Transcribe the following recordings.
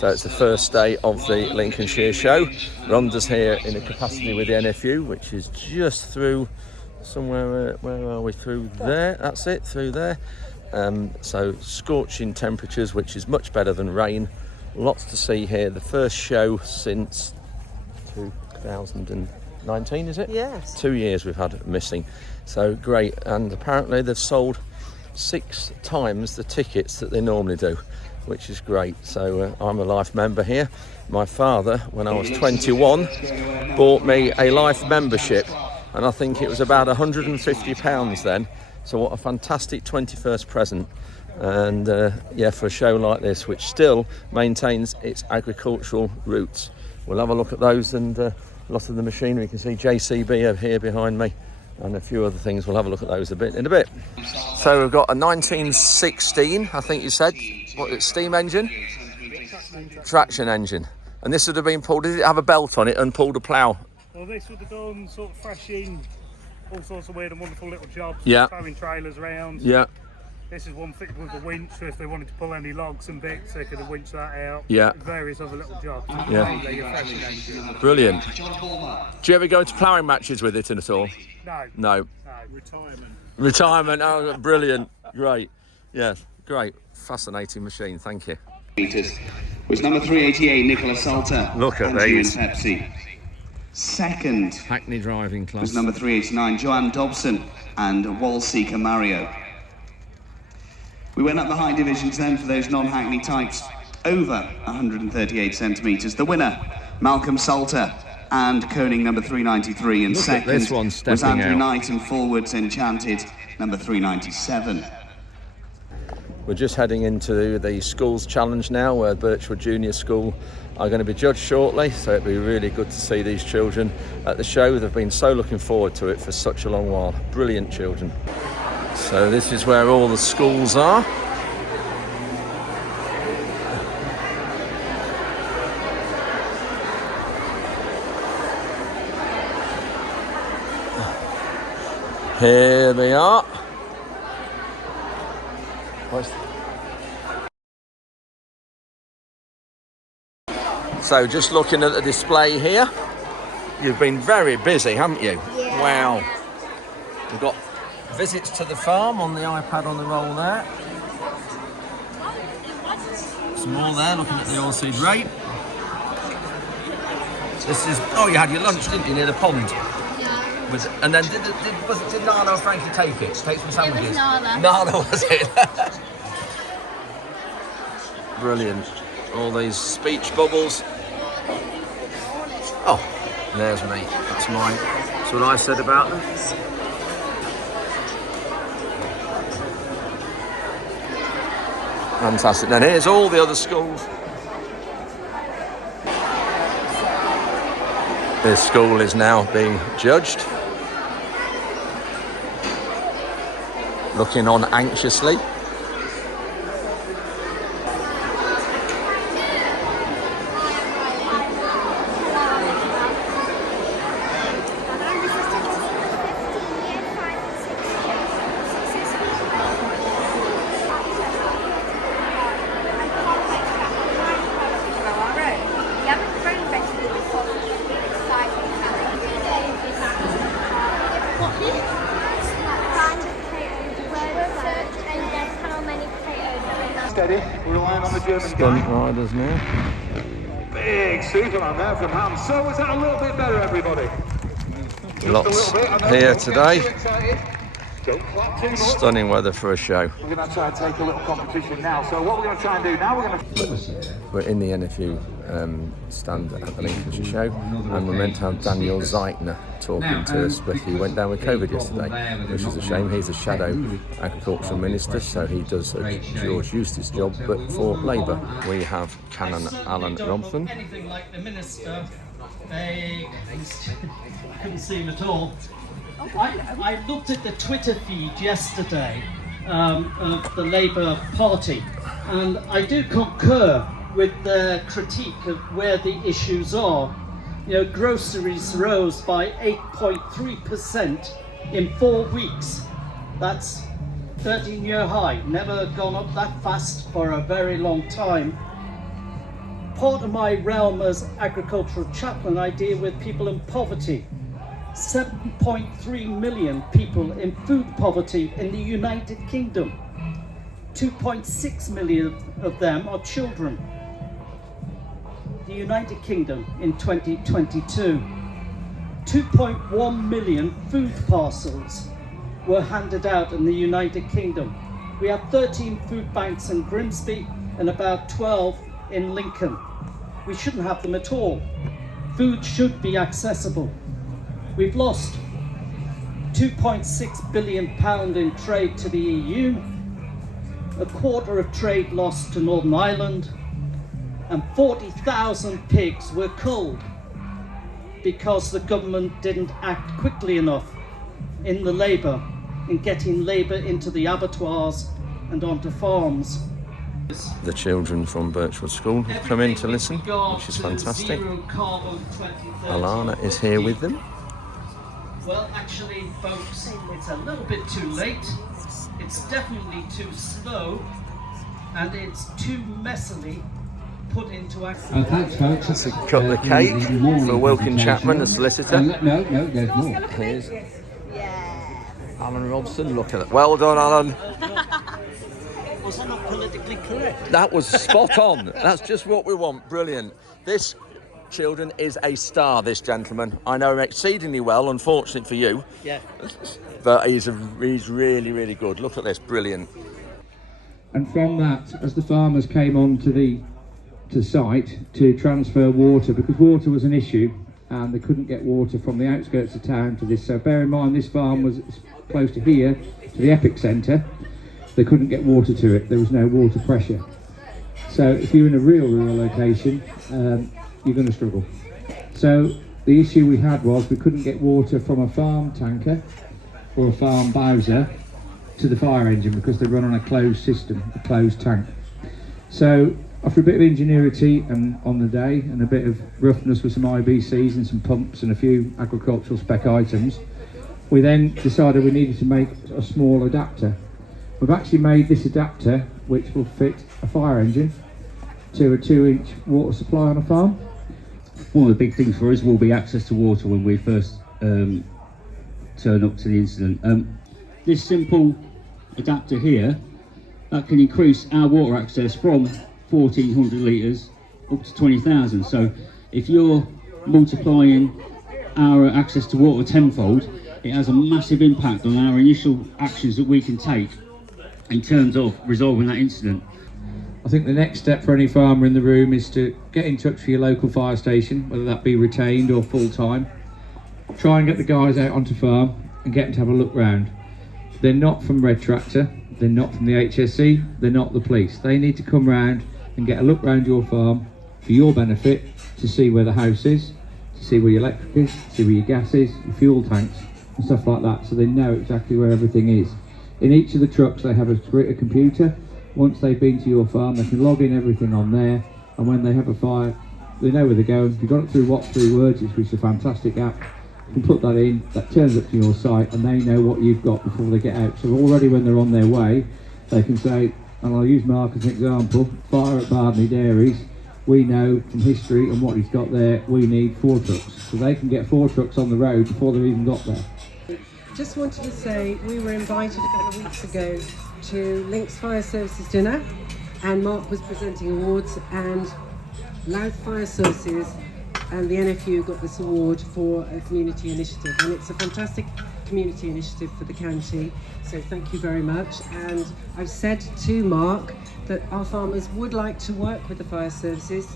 So it's the first day of the Lincolnshire Show. Rhonda's here in a capacity with the NFU, which is just through somewhere, where are we? Through there, that's it, through there. So scorching temperatures, which is much better than rain. Lots to see here. The first show since 2019, is it? Yes. 2 years we've had missing. So great. And apparently they've sold 6 times the tickets that they normally do, which is great. So I'm a life member here. My father, when I was 21, bought me a life membership, and I think it was about £150 then. So what a fantastic 21st present. And yeah, for a show like this, which still maintains its agricultural roots. We'll have a look at those and a lot of the machinery. You can see JCB over here behind me and a few other things. We'll have a look at those in a bit. So we've got a 1916, I think you said, what, steam engine? Traction engine. And this would have been pulled, did it have a belt on it and pulled a plough? Well, this would have done sort of thrashing, all sorts of weird and wonderful little jobs. Yeah. Towing trailers around. Yeah. This is one fitted with a winch, so if they wanted to pull any logs and bits, they could have winched that out. Yeah. Various other little jobs. Yeah. Brilliant. Do you ever go to ploughing matches with it at all? No. No. Retirement. Retirement, oh, brilliant. Great. Yes, great. Fascinating machine, thank you. Was number 388, Nicola Salter. Look at Angie these. and Pepsi. Second Hackney driving class. was number 389, Joanne Dobson and Wall Seeker Mario. We went up the high divisions then for those non-Hackney types over 138 centimetres. The winner, Malcolm Salter and Koning number 393, and Look second at this one was stepping Andrew out. Knight and Forwards Enchanted number 397. We're just heading into the schools challenge now, where Birchwood Junior School are going to be judged shortly, so it'd be really good to see these children at the show. They've been so looking forward to it for such a long while. Brilliant children. So this is where all the schools are. Here they are. So just looking at the display here, you've been very busy, haven't you? Yeah. Wow. We've got visits to the farm on the iPad on the roll there. Some more there, looking at the oilseed rape. This is, oh, you had your lunch, didn't you, near the pond? And then did Nana or Frankie take some sandwiches? It was Nana. Nana, was it? Brilliant. All these speech bubbles. Oh, there's me. That's mine. That's what I said about them. Fantastic. Then here's all the other schools. This school is now being judged. Looking on anxiously. Steady, we're relying on the German Stunt guy. riders now. Big Superman there from Ham. So is that a little bit better, everybody? Just Lots a little bit. I know here don't today. get too excited. Don't clap too much. Stunning weather for a show. We're going to try and take a little competition now. So what we're going to try and do now, we're going to... We're in the NFU stand at the Lincolnshire Show, and we're meant to have Daniel Zeitner talking to us, but he went down with COVID yesterday, which is a shame. He's a shadow agricultural minister, so he does George Eustace job, but for Labour. We have Canon Alan Robson. Anything like the minister, I couldn't see him at all. I looked at the Twitter feed yesterday of the Labour Party, and I do concur with their critique of where the issues are. You know, groceries rose by 8.3% in 4 weeks. That's 13-year high. Never gone up that fast for a very long time. part of my realm as agricultural chaplain, I deal with people in poverty. 7.3 million people in food poverty in the United Kingdom. 2.6 million of them are children. The United Kingdom in 2022. 2.1 million food parcels were handed out in the United Kingdom. We have 13 food banks in Grimsby and about 12 in Lincoln. We shouldn't have them at all. Food should be accessible. We've lost £2.6 billion in trade to the EU, a quarter of trade lost to Northern Ireland, and 40,000 pigs were culled because the government didn't act quickly enough in the labour, in getting labour into the abattoirs and onto farms. The children from Birchwood School have come in to listen, which is fantastic. Alana is here with them. Well, actually, folks, it's a little bit too late. It's definitely too slow, and it's too messily put into action. Thanks, folks. Cut the cake for Wilkin Chapman, the solicitor. No, there's more. Here's Alan Robson. Look at it. Well done, Alan. Was that not politically correct? That was spot on. That's just what we want. Brilliant. This, children, is a star, this gentleman. I know him exceedingly well, unfortunately for you. Yeah. But he's really, really good. Look at this. Brilliant. And from that, as the farmers came on to site to transfer water, because water was an issue and they couldn't get water from the outskirts of town to this. So bear in mind, this farm was close to here, to the epicentre. They couldn't get water to it. There was no water pressure. So if you're in a rural location, you're going to struggle. So the issue we had was we couldn't get water from a farm tanker or a farm bowser to the fire engine because they run on a closed system, a closed tank. So after a bit of ingenuity and on the day and a bit of roughness with some IBCs and some pumps and a few agricultural spec items, we then decided we needed to make a small adapter. We've actually made this adapter which will fit a fire engine to a 2-inch water supply on a farm. One of the big things for us will be access to water when we first turn up to the incident. This simple adapter here, that can increase our water access from 1,400 litres up to 20,000. So if you're multiplying our access to water tenfold, it has a massive impact on our initial actions that we can take in terms of resolving that incident. I think the next step for any farmer in the room is to get in touch with your local fire station, whether that be retained or full-time. Try and get the guys out onto farm and get them to have a look round. They're not from Red Tractor, they're not from the HSE, they're not the police. They need to come round and get a look round your farm for your benefit, to see where the house is, to see where your electric is, to see where your gas is, your fuel tanks and stuff like that, so they know exactly where everything is. In each of the trucks they have a computer. Once they've been to your farm, they can log in everything on there, and when they have a fire, they know where they're going. If you've got it through What 3 Words, which is a fantastic app, you can put that in, that turns up to your site, and they know what you've got before they get out. So already when they're on their way, they can say, and I'll use Mark as an example, fire at Bardney Dairies, we know from history and what he's got there, we need 4 trucks. So they can get 4 trucks on the road before they've even got there. Just wanted to say we were invited a couple of weeks ago to Links Fire Services dinner, and Mark was presenting awards, and Louth Fire Services and the NFU got this award for a community initiative, and it's a fantastic community initiative for the county, so thank you very much. And I've said to Mark that our farmers would like to work with the fire services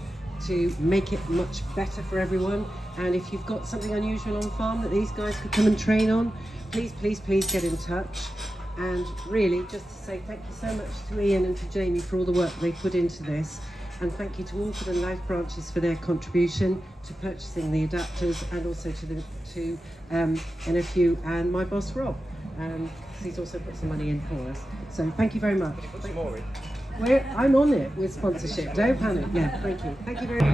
to make it much better for everyone, and if you've got something unusual on farm that these guys could come and train on, please get in touch. And really just to say thank you so much to Ian and to Jamie for all the work they put into this, and thank you to Walford and Louth branches for their contribution to purchasing the adapters, and also to NFU and my boss Rob, he's also put some money in for us, so thank you very much. I'm on it with sponsorship, don't panic. Yeah, thank you very much.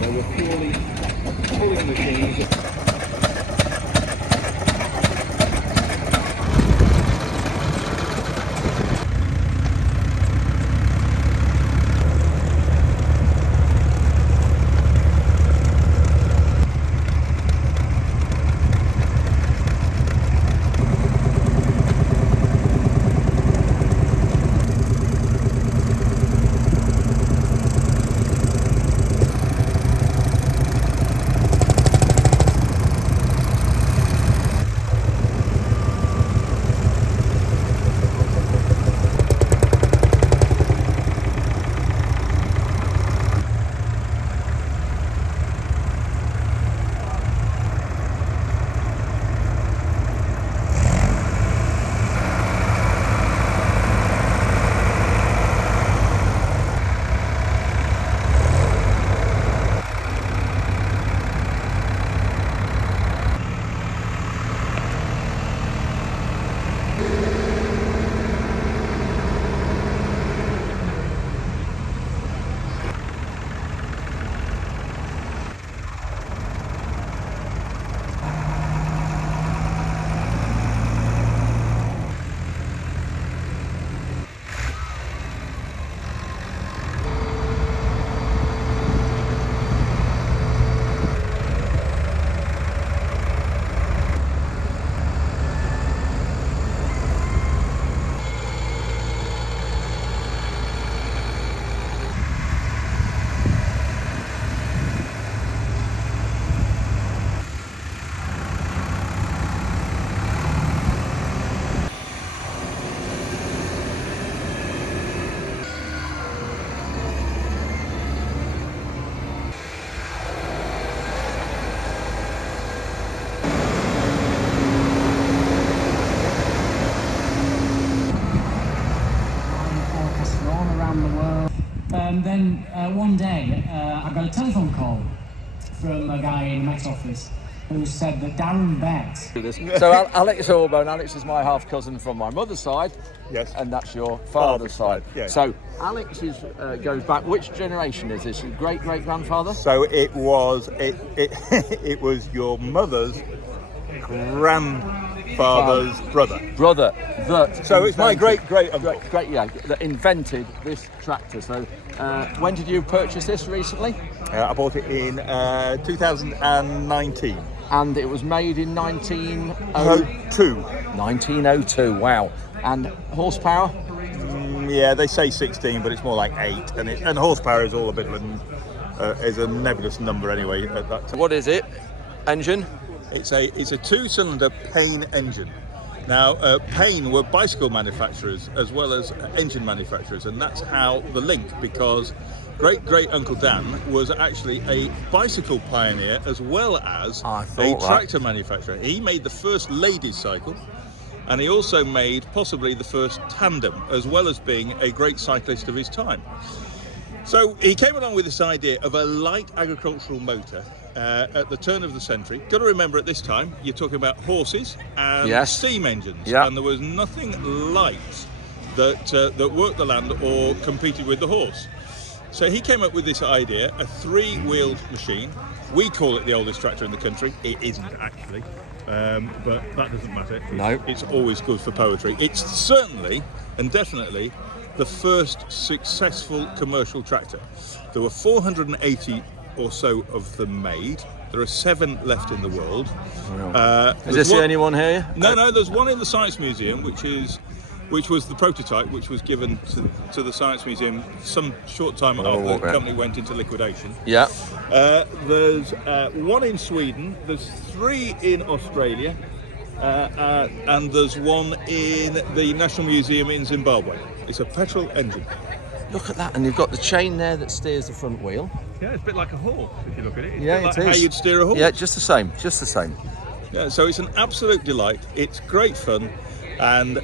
They were pure pulling machines. And then one day, I got a telephone call from a guy in the Met Office who said that Darren Bett. So Alex Allbone, Alex is my half cousin from my mother's side. Yes. And that's your father's side. Yeah. So Alex goes back. Which generation is this? Your great grandfather? So it was it was your mother's grandfather's brother. So it's my great uncle. That invented this tractor. So when did you purchase this recently? I bought it in 2019. And it was made in 1902. 1902. Wow. And horsepower? Yeah, they say 16, but it's more like 8. And horsepower is all a bit of is a nebulous number anyway at that time. What is it? Engine? It's a 2-cylinder Payne engine. Now, Payne were bicycle manufacturers as well as engine manufacturers, and that's how the link, because great Uncle Dan was actually a bicycle pioneer as well as a tractor manufacturer. He made the first ladies' cycle, and he also made possibly the first tandem, as well as being a great cyclist of his time. So he came along with this idea of a light agricultural motor at the turn of the century. Got to remember, at this time you're talking about horses and steam engines, and there was nothing light that worked the land or competed with the horse. So he came up with this idea, a 3-wheeled machine. We call it the oldest tractor in the country. It isn't actually, but that doesn't matter. It's always good for poetry. It's certainly and definitely the first successful commercial tractor. There were 480 or so of them made. There are 7 left in the world. Is this the only one here? No, there's one in the Science Museum, which was the prototype, which was given to the Science Museum some short time after the company went into liquidation. Yeah. There's 1 in Sweden, there's 3 in Australia, and there's 1 in the National Museum in Zimbabwe. It's a petrol engine. Look at that, and you've got the chain there that steers the front wheel. Yeah, it's a bit like a horse if you look at it. It's yeah, a bit it like is. How you'd steer a horse. Yeah, just the same. Yeah, so it's an absolute delight. It's great fun. And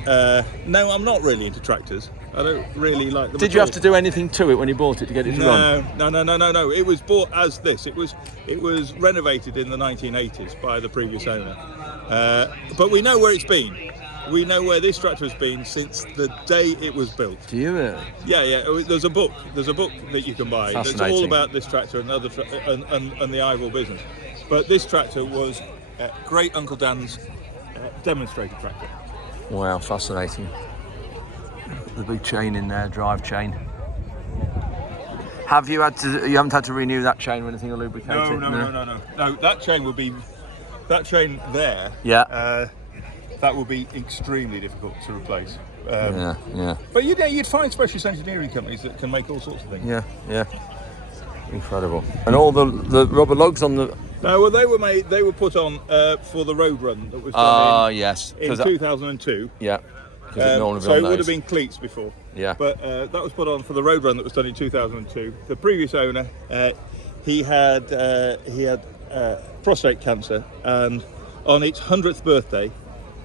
no, I'm not really into tractors. I don't really like them. Did you have to do anything to it when you bought it to get it to run? No. It was bought as this. It was renovated in the 1980s by the previous owner. But we know where it's been. we know where this tractor has been since the day it was built. Do you really? Yeah. There's a book that you can buy that's all about this tractor and other and the Ivor business. But this tractor was Great Uncle Dan's demonstrator tractor. Wow, fascinating. The big chain in there, drive chain. You haven't had to renew that chain or anything or lubricate it? No, that chain would be, that chain there. Yeah. That would be extremely difficult to replace. Yeah. But you'd find specialist engineering companies that can make all sorts of things. Yeah. Incredible. And all the rubber lugs on the... No, well, they were put on for the road run that was done in 2002. Yeah. So it would have been cleats before. Yeah. But that was put on for the road run that was done in 2002. The previous owner, he had prostate cancer, and on its 100th birthday,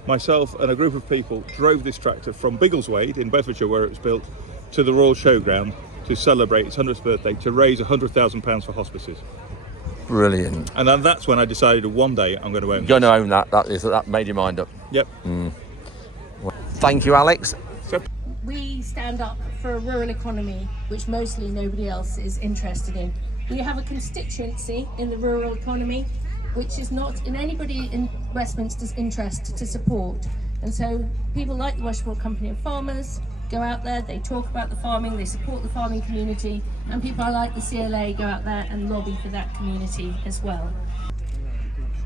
myself and a group of people drove this tractor from Biggleswade in Bedfordshire, where it was built, to the Royal Showground to celebrate its 100th birthday to raise £100,000 for hospices. Brilliant. And then that's when I decided one day I'm going to own it. You're going to own that. That made your mind up. Yep. Well, thank you, Alex. We stand up for a rural economy, which mostly nobody else is interested in. We have a constituency in the rural economy, which is not in anybody in Westminster's interest to support. And so people like the Westport Company of Farmers go out there, they talk about the farming, they support the farming community, and people like the CLA go out there and lobby for that community as well.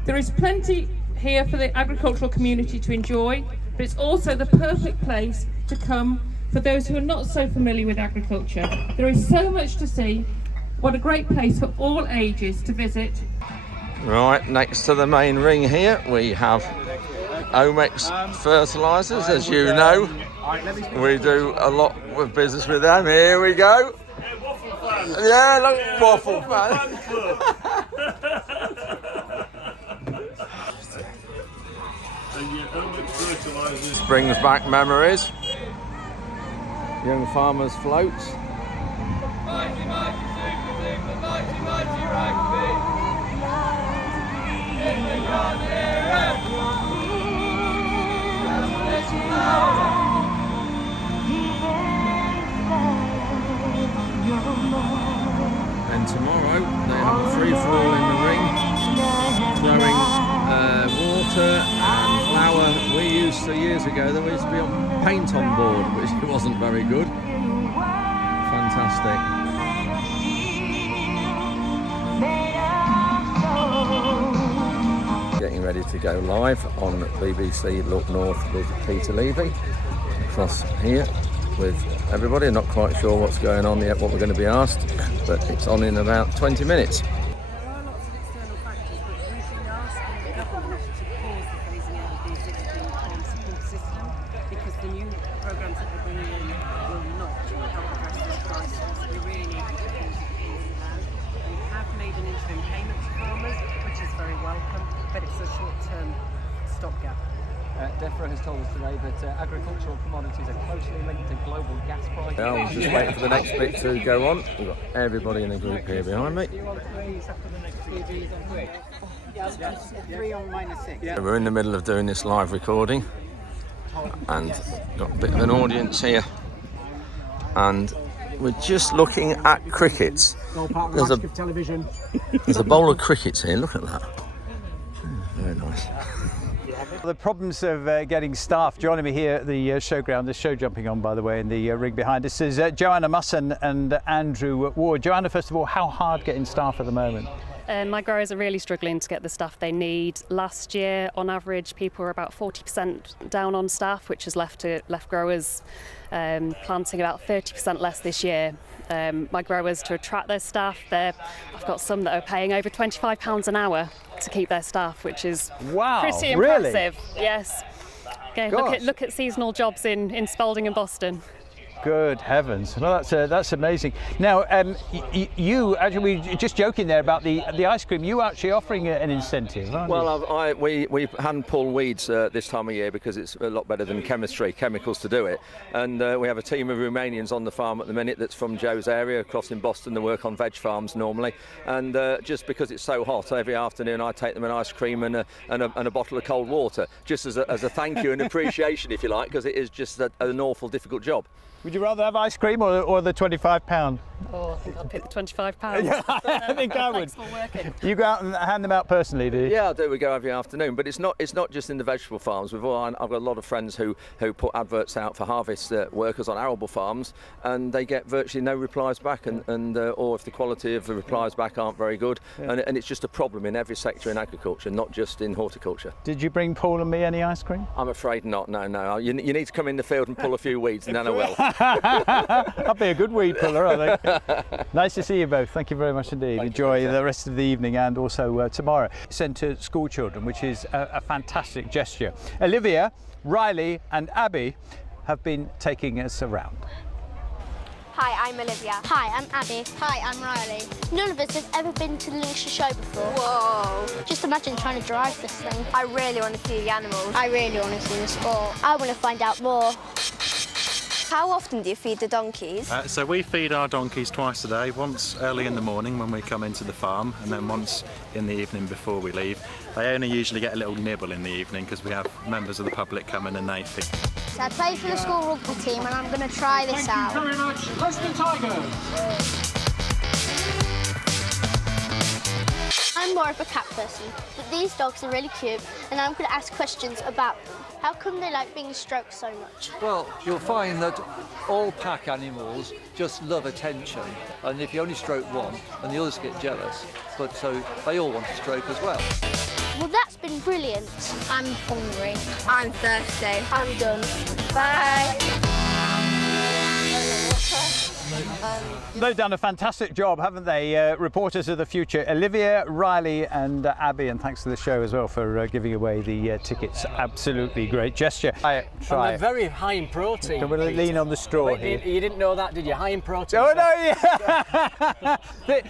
There is plenty here for the agricultural community to enjoy, but it's also the perfect place to come for those who are not so familiar with agriculture. There is so much to see. What a great place for all ages to visit. Right, next to the main ring here, we have Omex Fertilisers, as you know. We do a lot of business with them. Here we go. Yeah, look, waffle fan. This brings back memories. Young farmers floats. Mighty, mighty, super, super, mighty, mighty rugby. In the yard and tomorrow they have a free-for-all in the ring, throwing water and flour. We used to, years ago, there used to be on paint on board, which wasn't very good. Fantastic. Getting ready to go live on BBC Look North with Peter Levy. Across here with everybody. I'm not quite sure what's going on yet, what we're going to be asked, but it's on in about 20 minutes. There are lots of external factors, but we've been asking the government to pause the phasing out of the existing support system because the new programmes that we're bringing in will not help address this crisis. We really need to pause the phasing out. We have made an interim payment to farmers, which is very welcome, but it's a short-term stopgap. DEFRA has told us today that agricultural commodities are closely linked to global gas prices. Yeah, I was just waiting for the next bit to go on. We've got everybody in the group here behind me. We're in the middle of doing this live recording and got a bit of an audience here. And we're just looking at crickets. There's a bowl of crickets here, look at that. Very nice. The problems of getting staff. Joining me here at the showground, there's show jumping on, by the way, in the rig behind us, is Joanna Musson and Andrew Ward. Joanna, first of all, how hard getting staff at the moment? My growers are really struggling to get the staff they need. Last year, on average, people were about 40% down on staff, which has left growers planting about 30% less this year. My growers, to attract their staff, I've got some that are paying over £25 an hour to keep their staff, which is pretty impressive. Really? Yes. Okay, look at seasonal jobs in Spalding and Boston. Good heavens! Well, that's amazing. Now, you actually, we were just joking there about the ice cream. You actually offering an incentive, aren't you? Well, we hand pull weeds this time of year because it's a lot better than chemicals to do it. And we have a team of Romanians on the farm at the minute that's from Joe's area, across in Boston. They work on veg farms normally. And just because it's so hot, every afternoon I take them an ice cream and a bottle of cold water, just as a thank you and appreciation, if you like, because it is just an awful difficult job. Would you rather have ice cream or the £25? Oh, I think I'll pick the £25. Yeah, I think I would. You go out and hand them out personally, do you? Yeah, I do. We go every afternoon, but it's not just in the vegetable farms. I've got a lot of friends who put adverts out for harvest workers on arable farms, and they get virtually no replies back, and or if the quality of the replies back aren't very good, and it's just a problem in every sector in agriculture, not just in horticulture. Did you bring Paul and me any ice cream? I'm afraid not. No. You need to come in the field and pull a few weeds, and then I will. I'll be a good weed puller, I think. Nice to see you both. Thank you very much indeed. Enjoy the rest of the evening and also tomorrow. Sent to school children, which is a fantastic gesture. Olivia, Riley and Abby have been taking us around. Hi, I'm Olivia. Hi, I'm Abby. Hi, I'm Riley. None of us have ever been to the Lincolnshire Show before. Whoa. Just imagine trying to drive this thing. I really want to see the animals. I really want to see the sport. I want to find out more. How often do you feed the donkeys? So we feed our donkeys twice a day, once early in the morning when we come into the farm, and then once in the evening before we leave. They only usually get a little nibble in the evening because we have members of the public come in and they feed. So I play for the school rugby team and I'm going to try this out. Thank you very much. Preston Tigers. I'm more of a cat person, but these dogs are really cute and I'm going to ask questions about how come they like being stroked so much. Well, you'll find that all pack animals just love attention, and if you only stroke one, and the others get jealous, but so they all want to stroke as well. Well, that's been brilliant. I'm hungry. I'm thirsty. I'm done. Bye. They've done a fantastic job, haven't they? Reporters of the future, Olivia, Riley and Abby, and thanks to the show as well for giving away the tickets. Absolutely great gesture. And they're very high in protein. Can we lean on the straw here? You didn't know that, did you? High in protein. Oh, no, yeah.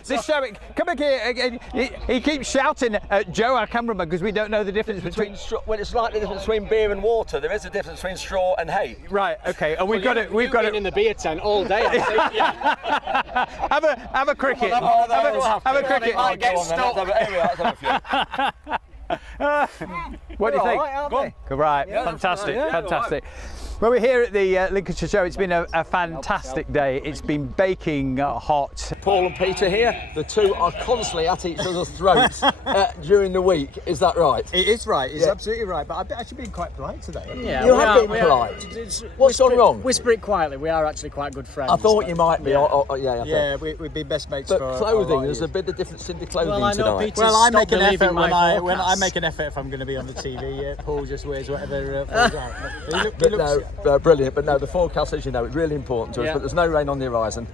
This show, come back here. He keeps shouting at Joe, our cameraman, because we don't know the difference between straw. Well, it's like the difference between beer and water. There is a difference between straw and hay. Right, okay. And we've got it. In the beer tent all day, I think. Yeah. have a cricket. Have a cricket. What do you think? Right, fantastic, fantastic. Well, we're here at the Lincolnshire Show. It's been a fantastic day. It's been baking hot. Paul and Peter here. The two are constantly at each other's throats during the week. Is that right? It is right. It's absolutely right. But I've actually been quite polite today. Yeah, you have been polite. What's gone wrong? Whisper it quietly. We are actually quite good friends. I thought you might be. Yeah, we've been best mates. But for clothing, there's a bit of difference in the clothing tonight. Well, I make an effort when I make an effort if I'm going to be on the TV. Paul just wears whatever falls out. He looks brilliant, but no, the forecast, as you know, it's really important to us, but there's no rain on the horizon.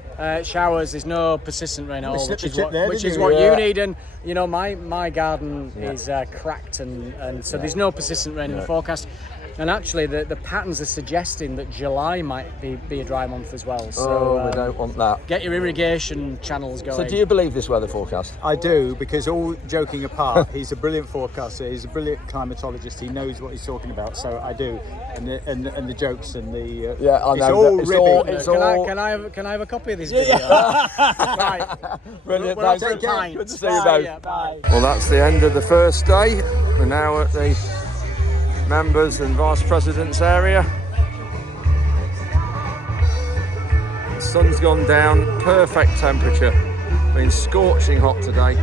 Showers, there's no persistent rain at all, which is what you need, and you know, my garden is cracked, and so there's no persistent rain in the forecast. And actually, the patterns are suggesting that July might be a dry month as well. So we don't want that. Get your irrigation channels going. So do you believe this weather forecast? I do, because all joking apart, he's a brilliant forecaster. He's a brilliant climatologist. He knows what he's talking about. So I do, and the jokes and the I know. It's all Can I have a copy of this video? Right. Brilliant. Good to see you both. Bye. Well, that's the end of the first day. We're now at the members and vice presidents area. The sun's gone down, perfect temperature, been scorching hot today.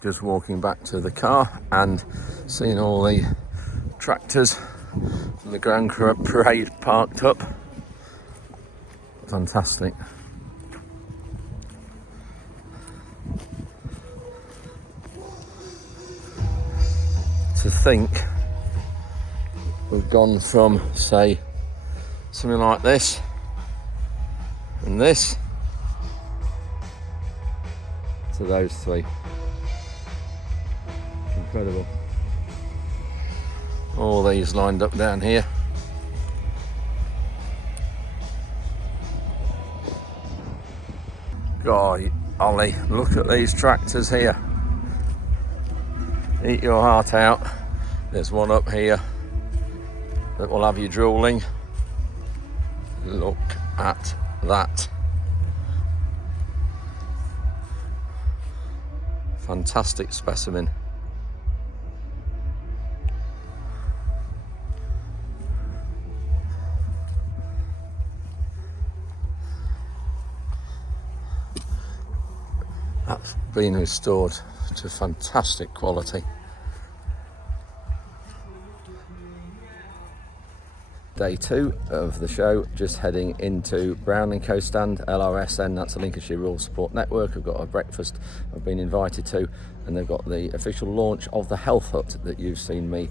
Just walking back to the car and seeing all the tractors from the Grand Parade parked up. Fantastic. To think we've gone from, say, something like this and this to those three. Incredible. All these lined up down here. God, Ollie, look at these tractors here. Eat your heart out. There's one up here that will have you drooling. Look at that. Fantastic specimen. That's been restored to fantastic quality. Day 2 of the show, just heading into Brown & Co stand, LRSN, that's the Lincolnshire Rural Support Network. I've got a breakfast I've been invited to, and they've got the official launch of the Health Hut that you've seen me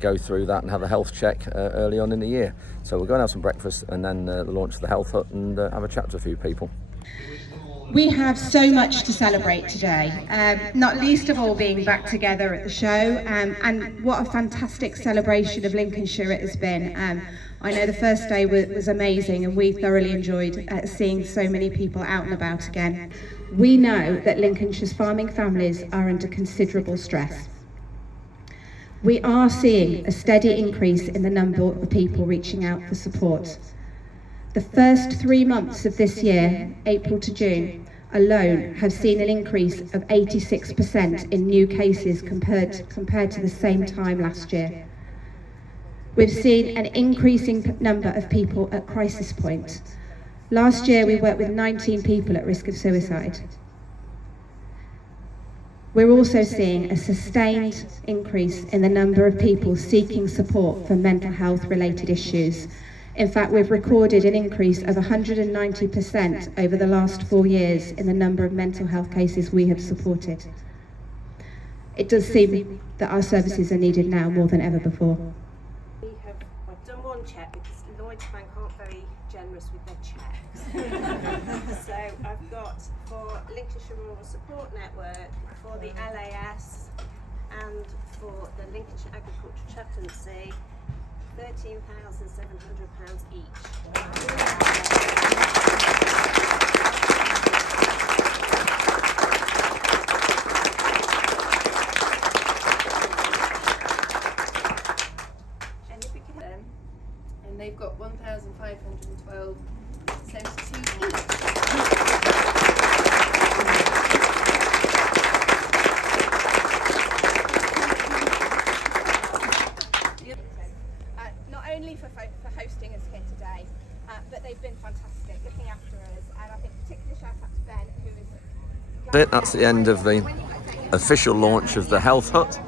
go through that and have a health check early on in the year. So we're going to have some breakfast and then the launch of the Health Hut and have a chat to a few people. We have so much to celebrate today, not least of all being back together at the show, and what a fantastic celebration of Lincolnshire it has been. I know the first day was amazing, and we thoroughly enjoyed seeing so many people out and about again. We know that Lincolnshire's farming families are under considerable stress. We are seeing a steady increase in the number of people reaching out for support. The first 3 months of this year, April to June, alone have seen an increase of 86% in new cases compared to the same time last year. We've seen an increasing number of people at crisis point. Last year we worked with 19 people at risk of suicide. We're also seeing a sustained increase in the number of people seeking support for mental health related issues. In fact, we've recorded an increase of 190% over the last 4 years in the number of mental health cases we have supported. It does seem that our services are needed now more than ever before. I've done one check because Lloyds Bank aren't very generous with their checks. So I've got for Lincolnshire Rural Support Network, for the LAS and for the Lincolnshire Agriculture Chaplaincy, £13,700 each. And if we can them, and they've got 1,512, so 2 each. For hosting us here today, but they've been fantastic looking after us, and I think particularly shout out to Ben, who is... That's the end of the official launch of the Health Hut.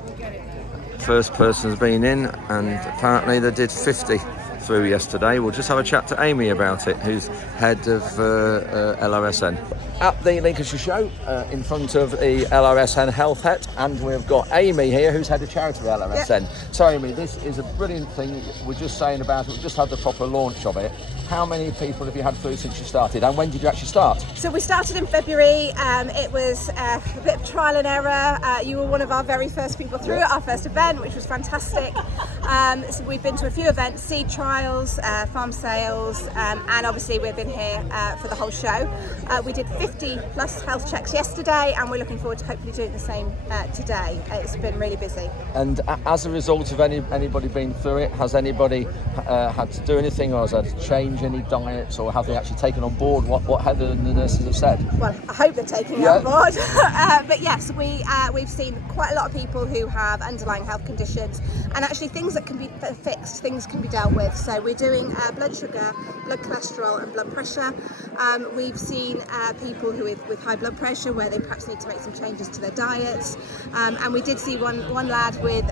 First person's been in, and apparently they did 50 through yesterday. We'll just have a chat to Amy about it, who's head of LRSN. At the Lincolnshire Show, in front of the LRSN Health Hut, and we've got Amy here, who's head of charity of LRSN. Yep. So Amy, this is a brilliant thing. We're just saying about it, we've just had the proper launch of it. How many people have you had through since you started, and when did you actually start? So we started in February. It was a bit of trial and error. You were one of our very first people through at our first event, which was fantastic. So we've been to a few events, seed trials, farm sales, and obviously we've been here for the whole show. We did 50 plus health checks yesterday, and we're looking forward to hopefully doing the same today. It's been really busy. And as a result of anybody being through it, has anybody had to do anything, or has had to change any diets, or have they actually taken on board what Heather and the nurses have said? Well, I hope they're taking it on board. But yes, we've seen quite a lot of people who have underlying health conditions, and actually things that can be fixed, things can be dealt with. So we're doing blood sugar, blood cholesterol and blood pressure. We've seen people who with high blood pressure where they perhaps need to make some changes to their diets, and we did see one lad with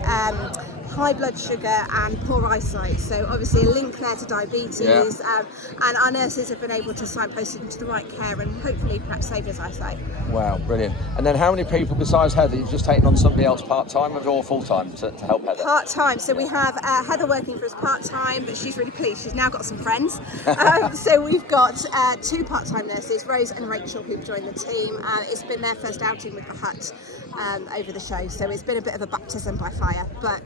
high blood sugar and poor eyesight, so obviously a link there to diabetes, and our nurses have been able to signpost him to the right care and hopefully perhaps save his eyesight. Wow, brilliant. And then how many people besides Heather, you've just taken on somebody else part-time or full-time to help Heather? Part-time, so we have Heather working for us part-time, but she's really pleased, she's now got some friends. So we've got 2 part-time nurses, Rose and Rachel, who've joined the team. It's been their first outing with the hut over the show, so it's been a bit of a baptism by fire, but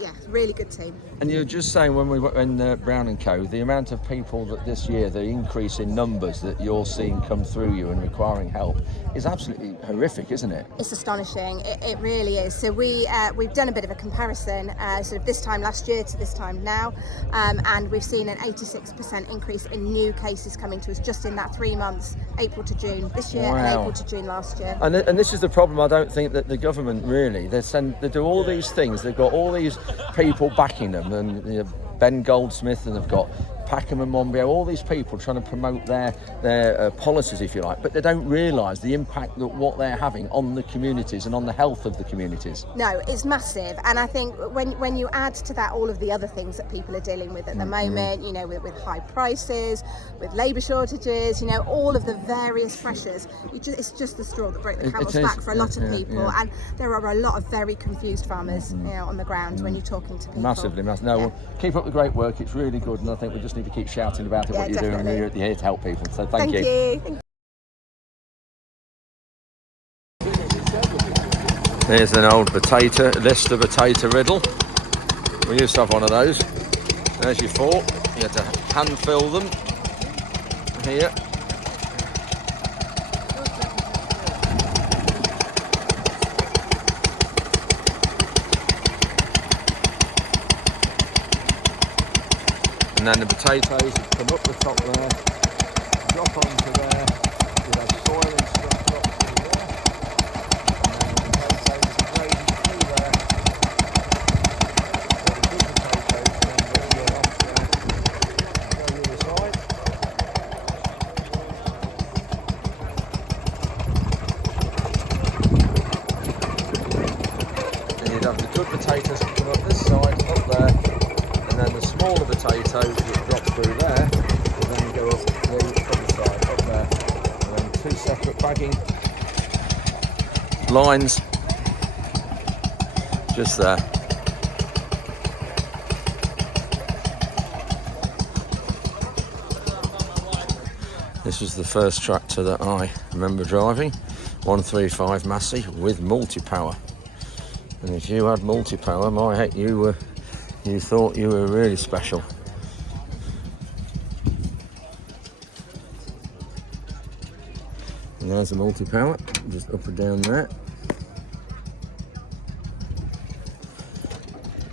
yeah, really good team. And you were just saying when we were in Brown and Co, the amount of people that this year, the increase in numbers that you're seeing come through you and requiring help is absolutely horrific, isn't it? It's astonishing. It really is. So we've done a bit of a comparison, sort of this time last year to this time now, and we've seen an 86% increase in new cases coming to us just in that 3 months, April to June this year and April to June last year. And this is the problem. I don't think that the government really, they do all these things. They've got all these people backing them, and Ben Goldsmith, and they've got Packham and Monbiot, all these people trying to promote their policies, if you like, but they don't realise the impact that what they're having on the communities and on the health of the communities. No, it's massive, and I think when you add to that all of the other things that people are dealing with at the moment, you know, with high prices, with labour shortages, you know, all of the various pressures, it's just the straw that broke the camel's back for a lot of people, and there are a lot of very confused farmers, you know, on the ground when you're talking to people. Massively. No, well, keep up the great work. It's really good, and I think we just need to keep shouting about it, what you're doing, and you're here to help people. So thank you. Here's an old Lister potato riddle. We used to have one of those. There's your fork. You had to hand fill them here. And then the potatoes would come up the top there, drop onto there, with that soil and stuff drop through there, and then the potatoes are graded through there. So the good potatoes then go off there, go the other side. And you'd have the good potatoes come up this side, up there. And then the smaller potatoes that drop through there will then go up the other side, up there. And then two separate bagging lines just there. This was the first tractor that I remember driving, 135 Massey with multi-power. And if you had multi-power, my heck, you thought you were really special. And there's the multi-power, just up and down there.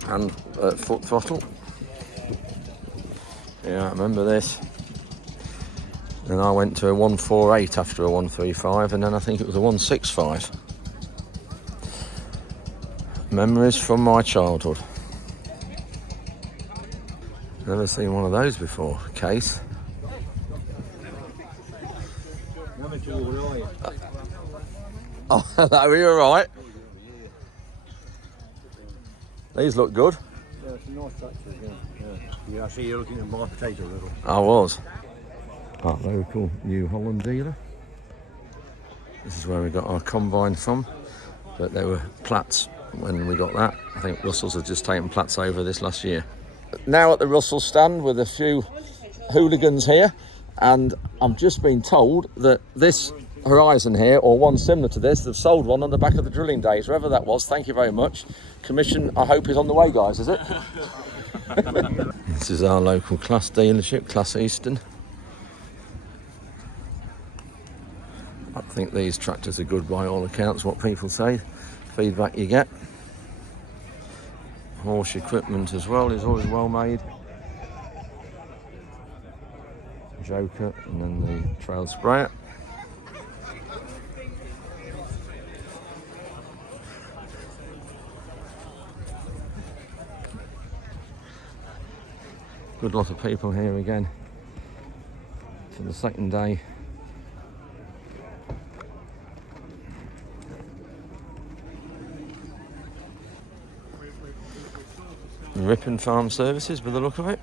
And foot throttle. Yeah, I remember this. And I went to a 148 after a 135, and then I think it was a 165. Memories from my childhood. Never seen one of those before. Case. Oh, hello, are you alright? These look good. Yeah, it's a nice tractor, yeah. I see you're looking at my potato riddle. I was. Our local New Holland dealer. This is where we got our combine from, but they were Platts when we got that. I think Russell's had just taken Platts over this last year. Now at the Russell stand with a few hooligans here, and I'm just been told that this Horizon here, or one similar to this, they've sold one on the back of the drilling days, wherever that was. Thank you very much. Commission, I hope, is on the way, guys, is it? This is our local Class dealership, Class Eastern. I think these tractors are good by all accounts, what people say, feedback you get. Horse equipment as well is always well made. Joker, and then the trail sprayer. Good lot of people here again for the second day. Ripon Farm Services, by the look of it.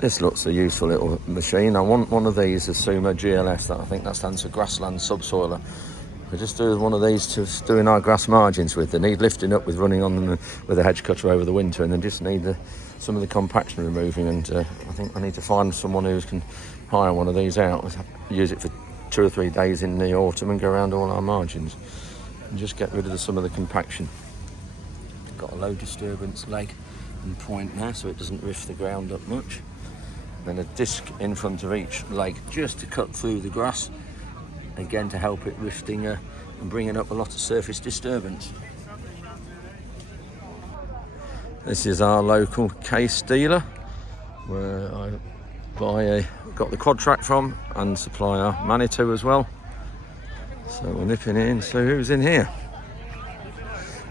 This looks a useful little machine. I want one of these, a Sumo GLS, that I think that stands for Grassland Subsoiler. We're just doing one of these to doing our grass margins with. They need lifting up with running on them with a hedge cutter over the winter, and they just need some of the compaction removing. And I think I need to find someone who can hire one of these out, use it for 2 or 3 days in the autumn and go around all our margins and just get rid of some of the compaction. Got a low disturbance leg and point now, so it doesn't rift the ground up much. Then a disc in front of each leg just to cut through the grass, again to help it rifting and bringing up a lot of surface disturbance. This is our local case dealer where I got the quad track from and supply our Manitou as well. So we're nipping in, so who's in here?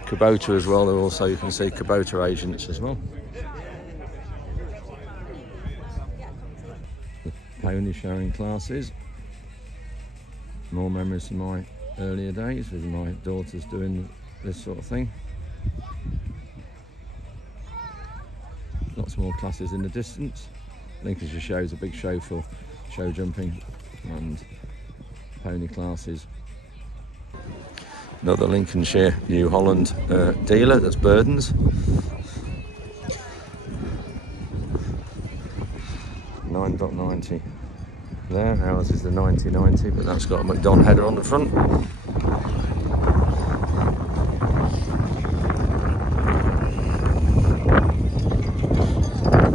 Kubota as well, also you can see Kubota agents as well. The pony showing classes. More memories of my earlier days with my daughters doing this sort of thing. Lots more classes in the distance. Lincolnshire Show is a big show for show jumping and pony classes. Another Lincolnshire New Holland dealer, that's Burden's. 9.90 there, ours is the 90.90, but that's got a McDon header on the front.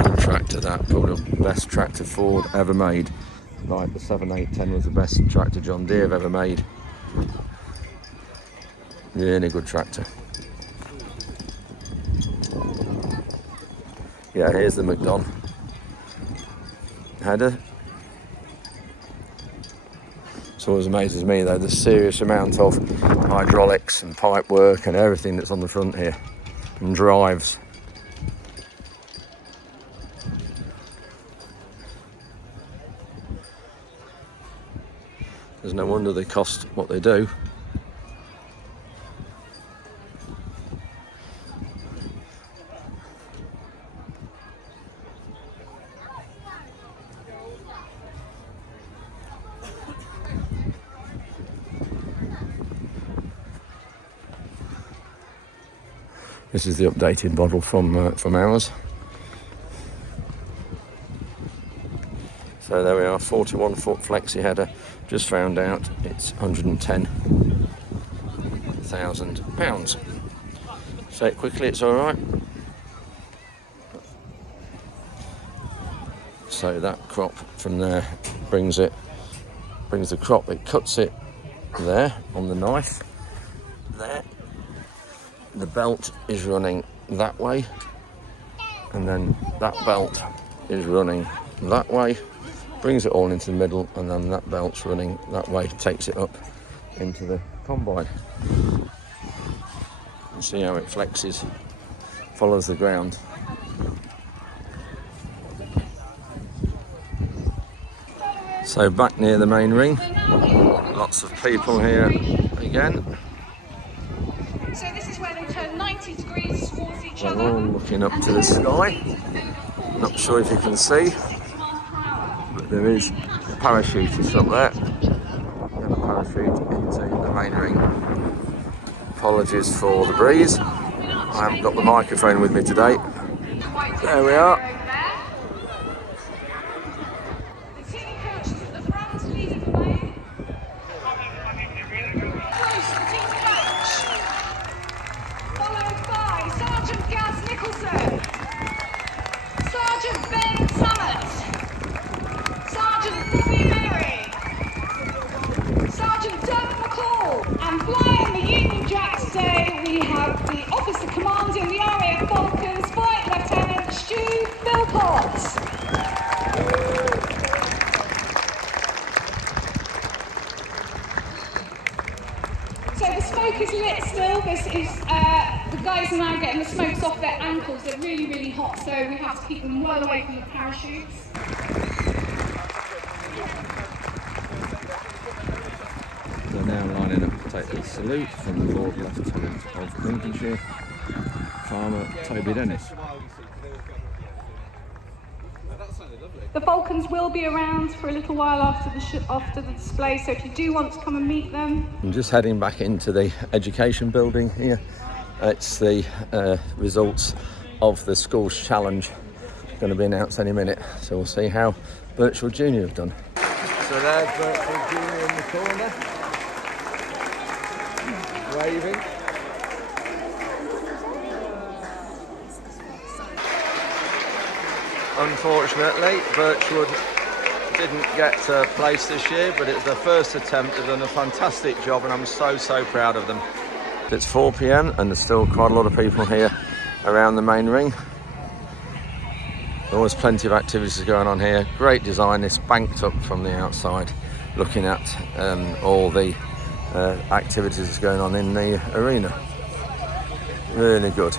Good tractor, that, probably the best tractor Ford ever made. Like the 7810 was the best tractor John Deere have ever made. Really good tractor. Yeah, here's the McDon header. It always amazes me though, the serious amount of hydraulics and pipe work and everything that's on the front here, and drives. There's no wonder they cost what they do. This is the updated model from ours. So there we are, 41-foot flexi header. Just found out it's £110,000. Say it quickly, it's all right. So that crop from there brings the crop. It cuts it there on the knife. There. The belt is running that way, and then that belt is running that way, brings it all into the middle, and then that belt's running that way, takes it up into the combine. You see how it flexes, follows the ground. So back near the main ring, lots of people here again. So this is where they turn 90 degrees towards each They're other. all looking up to the sky. Not sure if you can see, but there is a parachutist up there. Going to parachute into the main ring. Apologies for the breeze. I haven't got the microphone with me today. There we are. The guys are now getting the smokes off their ankles. They're really, really hot, so we have to keep them well away from the parachutes. They're now lining up to take the salute from the Lord Lieutenant of Lincolnshire, Farmer Toby Dennis. The falcons will be around for a little while after the display, so if you do want to come and meet them. I'm just heading back into the education building here. It's the results of the schools challenge, going to be announced any minute, so we'll see how Birchwood Junior have done. So there's Birchwood Junior in the corner, waving. Unfortunately, Birchwood didn't get place this year, but it's their first attempt. They've done a fantastic job, and I'm so proud of them. It's 4 p.m. and there's still quite a lot of people here around the main ring. Always plenty of activities going on here. Great design. It's banked up from the outside, looking at all the activities that's going on in the arena. Really good.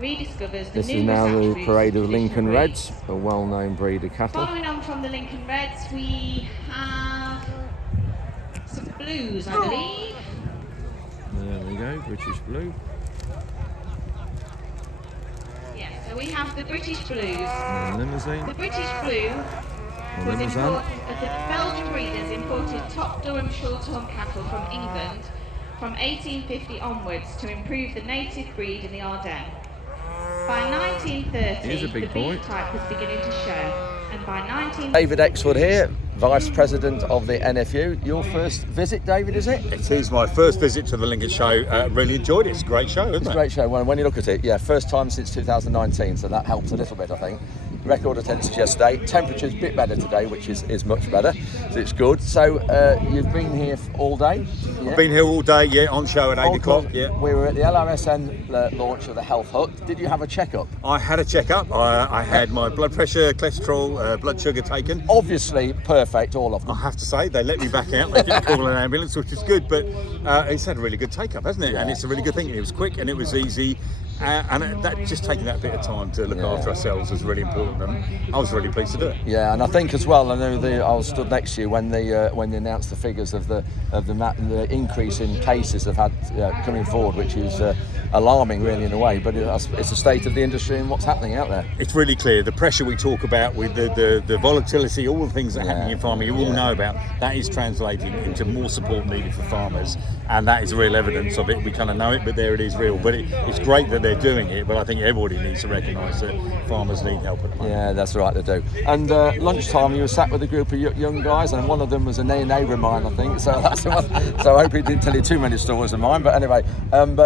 This is now the parade of Lincoln Reds, a well-known breed of cattle. Following on from the Lincoln Reds, we have some blues, I believe. There we go, British Blue. Yeah, so we have the British Blues. And Limousine. The British Blue was the Belgian breeders imported top Durham short-horn cattle from England from 1850 onwards to improve the native breed in the Ardennes. By 1930, the beef type was beginning to show, and by 19... David Exwood here, Vice President of the NFU. Your first visit, David, is it? It is my first visit to the Lincolnshire Show. Really enjoyed it. It's a great show, isn't it? It's a great show. When you look at it, yeah, first time since 2019, so that helps a little bit, I think. Record attendance yesterday. Temperature's a bit better today, which is much better, so it's good. So you've been here all day? Yeah? I've been here all day, yeah, on show at 8 o'clock. Yeah. We were at the LRSN launch of the Health Hut. Did you have a checkup? I had a checkup. I had my blood pressure, cholesterol, blood sugar taken. Obviously perfect, all of them. I have to say, they let me back out. They didn't call an ambulance, which is good, but it's had a really good take-up, hasn't it? Yeah. And it's a really good thing. It was quick and it was easy. And that just taking that bit of time to look after ourselves was really important, and I was really pleased to do it. Yeah, and I think as well, I know I was stood next to you when they announced the figures of the increase in cases have had coming forward, which is alarming really in a way. But it's the state of the industry and what's happening out there. It's really clear the pressure we talk about with the volatility, all the things that are happening in farming, you all know about. That is translating into more support needed for farmers, and that is real evidence of it. We kind of know it, but there it is real. But it's great that they're doing it, but I think everybody needs to recognise that farmers need help at the moment. Yeah, that's right, they do. And lunchtime, you were sat with a group of young guys, and one of them was a neighbour of mine, I think. So that's the one. So I hope he didn't tell you too many stories of mine. But anyway,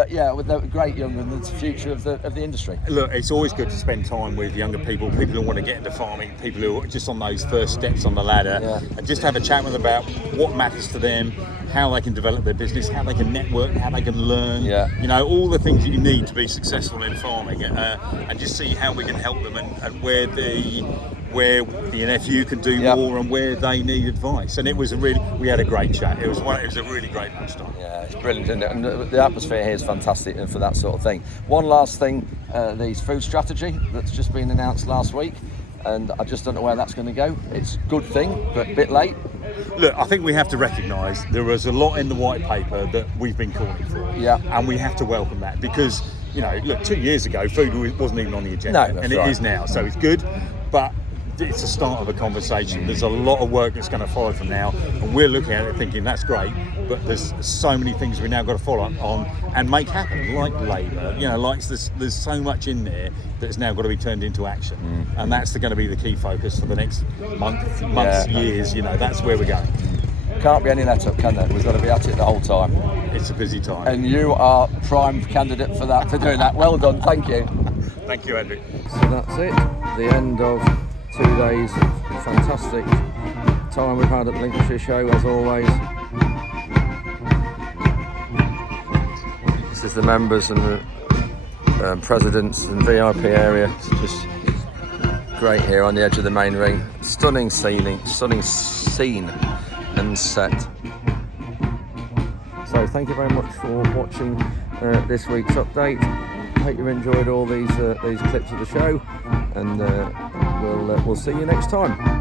yeah, they're great young men. It's the future of the industry. Look, it's always good to spend time with younger people who want to get into farming, people who are just on those first steps on the ladder, and just have a chat with them about what matters to them, how they can develop their business, how they can network, how they can learn. You know, all the things that you need to be successful in farming, and just see how we can help them and where the NFU can do more and where they need advice. And we had a great chat. It was a really great lunchtime. Yeah, it's brilliant, isn't it? And the atmosphere here is fantastic and for that sort of thing. One last thing, the food strategy that's just been announced last week, and I just don't know where that's going to go. It's a good thing, but a bit late. Look, I think we have to recognise there was a lot in the white paper that we've been calling for. And we have to welcome that because, you know, look, 2 years ago, food wasn't even on the agenda. No, and it is now, so it's good. But it's the start of a conversation. There's a lot of work that's going to follow from now, and we're looking at it thinking that's great, but there's so many things we now got to follow up on and make happen, like labour. You know, like there's so much in there that's now got to be turned into action, and that's going to be the key focus for the next months, years. You know, that's where we're going. Can't be any let up, can there? We've got to be at it the whole time. It's a busy time, and you are prime candidate for doing that. Well done, thank you. Thank you, Andrew. So that's it. The end of 2 days of fantastic time we've had at the Lincolnshire Show, as always. This is the members and the presidents and VIP area. It's just great here on the edge of the main ring. Stunning scene and set. So thank you very much for watching this week's update. Hope you enjoyed all these clips of the show, and we'll see you next time.